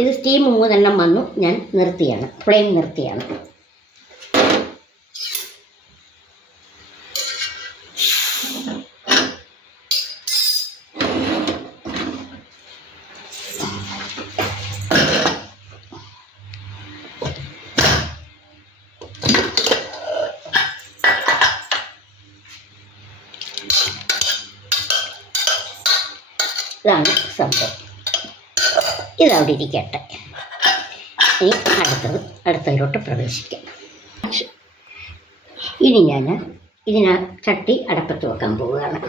ഇത് സ്റ്റീം 3 വന്നു. ഞാൻ നിർത്തിയാണ്, ഫ്ലെയിം നിർത്തിയാണ്. ഇതാണ് സംഭവം. ഇതവിടെ ഇരിക്കട്ടെ. ഇനി അടുത്തതിലോട്ട് പ്രവേശിക്കാം. ഇനി ഞാൻ ചട്ടി അടപ്പത്ത് വെക്കാൻ പോവുകയാണ്.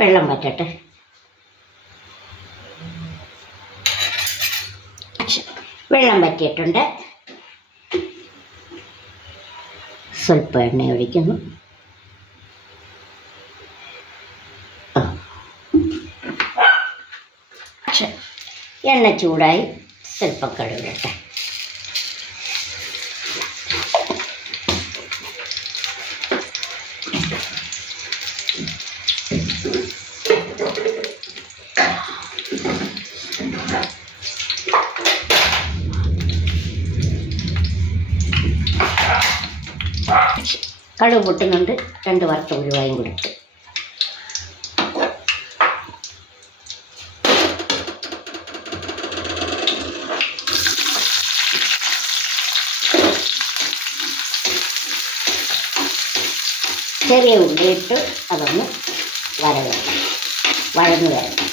വെള്ളം വറ്റട്ടെ. വെള്ളം വറ്റിയിട്ടുണ്ട്. സ്വല്പം എണ്ണ ഒഴിക്കുന്നു. എണ്ണ ചൂടായി സ്വല്പം കടുകിടട്ടെ. കടുക് പൊട്ടുന്നുണ്ട്. 2 വറുത്ത ഉലുവായും കൊടുത്തു. ചെറിയ ഉള്ളിയിട്ട് അതൊന്ന് വഴന്നു വരണം.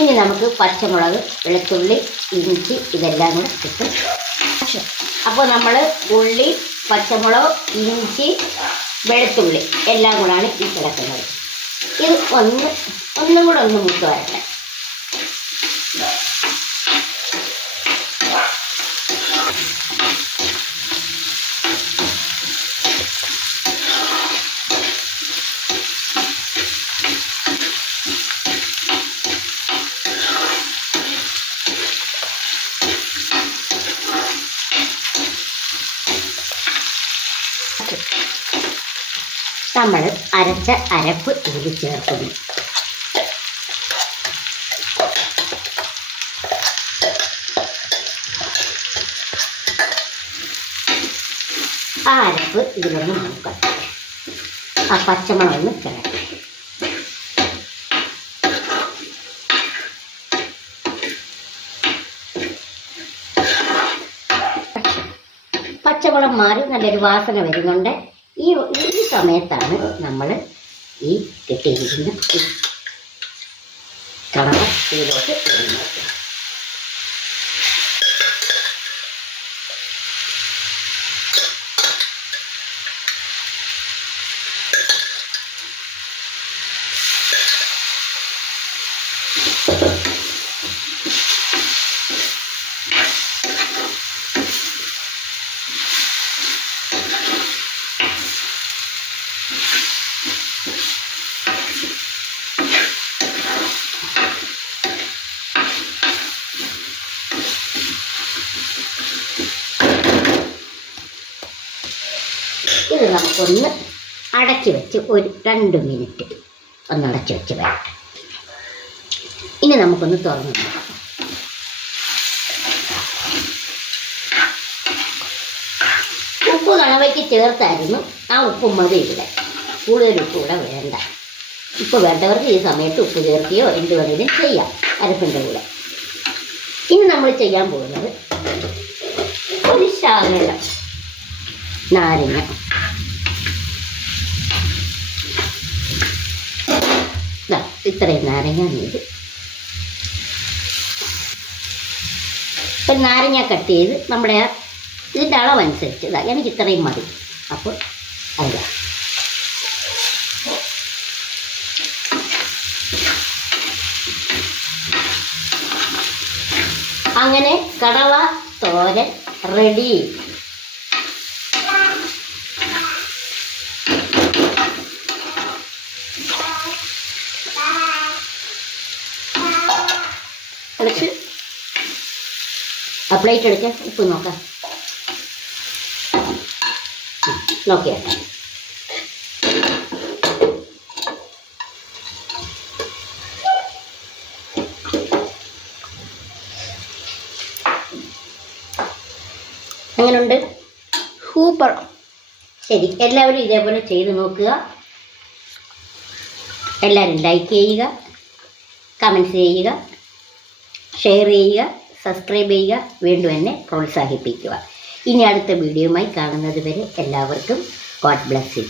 ഇനി നമുക്ക് പച്ചമുളക്, വെളുത്തുള്ളി, ഇഞ്ചി ഇതെല്ലാം കൂടെ കിട്ടും. അപ്പോൾ നമ്മൾ ഉള്ളി, പച്ചമുളക്, ഇഞ്ചി, വെളുത്തുള്ളി എല്ലാം കൂടാണ് ഈ കിടക്കുന്നത്. ഇത് ഒന്നും കൂടെ ഒന്ന് മൂത്ത് വരട്ടെ. നമ്മൾ അരച്ച അരപ്പ് ഇതിൽ ചേർക്കുന്നു. ആ അരപ്പ് ഇതിലൊന്ന് നോക്കട്ടെ. ആ പച്ചമുളകൊന്ന് കിടക്കട്ടെ. പച്ചമുളക് മാറി നല്ലൊരു വാസന വരുന്നുണ്ട്. ഈ സമയത്താണ് നമ്മൾ ഈ കിട്ടിയിരിക്കുന്ന കടലയിലോട്ട് ഇടുന്നത്. ഇത് നമുക്കൊന്ന് അടച്ചു വെച്ച് ഒരു 2 മിനിറ്റ് ഒന്ന് അടച്ചു വെച്ച് വരട്ടെ. ഇനി നമുക്കൊന്ന് തുറന്നു നോക്കാം. ഉപ്പ് കണവയ്ക്ക് ചേർത്തായിരുന്നു. ആ ഉപ്പ് മതി ഇവിടെ. കൂടുതൽ ഉപ്പ് ഇവിടെ വേണ്ട. ഉപ്പ് വേണ്ടവർക്ക് ഈ സമയത്ത് ഉപ്പ് ചേർക്കുകയോ എന്ത് വേണമെങ്കിലും ചെയ്യാം അരപ്പിൻ്റെ കൂടെ. ഇനി നമ്മൾ ചെയ്യാൻ പോകുന്നത് ഒരു ശകലം നാരങ്ങ, ഇത്രയും നാരങ്ങ നീര്, ഇപ്പം നാരങ്ങ കട്ട് ചെയ്ത് നമ്മുടെ ആ ഇതിൻ്റെ അളവനുസരിച്ച് ഇതാ എനിക്ക് ഇത്രയും മതി. അപ്പോൾ അല്ല അങ്ങനെ കടവ തോരൻ റെഡി. കുറച്ച് ആ പ്ലേറ്റ് എടുക്കാൻ ഉപ്പ് നോക്കാം. നോക്കിയാ എങ്ങനെയുണ്ട്? സൂപ്പർ. ശരി, എല്ലാവരും ഇതേപോലെ ചെയ്ത് നോക്കുക. എല്ലാവരും ലൈക്ക് ചെയ്യുക, കമൻറ്റ്സ് ചെയ്യുക, ഷെയർ ചെയ്യുക, സബ്സ്ക്രൈബ് ചെയ്യുക, വീണ്ടും എന്നെ പ്രോത്സാഹിപ്പിക്കുക. ഇനി അടുത്ത വീഡിയോയുമായി കാണുന്നത് വരെ എല്ലാവർക്കും ഗോഡ് ബ്ലെസ് യു.